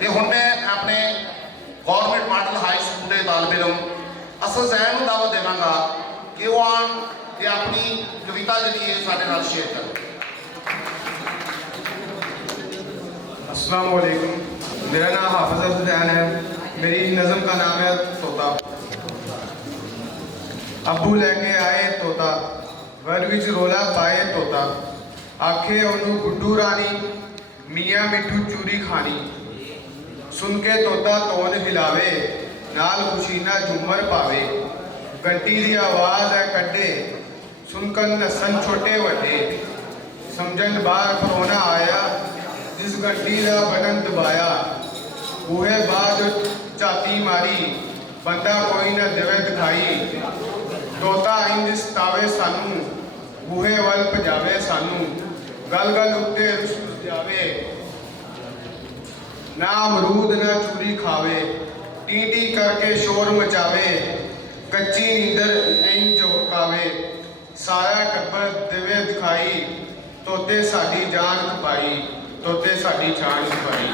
तो हुण मैं अपने गौरमेंट मॉडल हाई स्कूल के तालबे इलम असल जैन को दावत देवांगा कि वो आन कि अपनी कविता जी है साडे नाल शेयर करें। अस्सलाम वालेकुम, मेरा नाम हाफिज़ अफजैन है। मेरी नज़म का नाम है तोता। अब्बू लेके आए तोता, घर विच रोला पाए तोता, आखे ओनू गुड्डू रानी, मियाँ मिठू चूरी खानी। सुन के तोता तोन हिलावे, नाल खुशीना झूमर पावे, घंटी दी आवाज़ है कड्डे, सुनकर नसन छोटे वड्डे, समझन बाहर परोना आया, जिस घंटी का बटन दबाया, बूहे बाद झाती मारी, बंदा कोई न देवे दिखाई, तोता इंज सतावे सानू, बूहे वल भजावे सानू, गल गल उत्ते रुस जावे, ना अमरूद ना चूरी खावे, टी टी करके शोर मचावे, कच्ची नींदर इंज झोकावे, सारा टब्बर देवे दिखाई, तोते साडी जान खपाई, तोते साडी जान खपाई।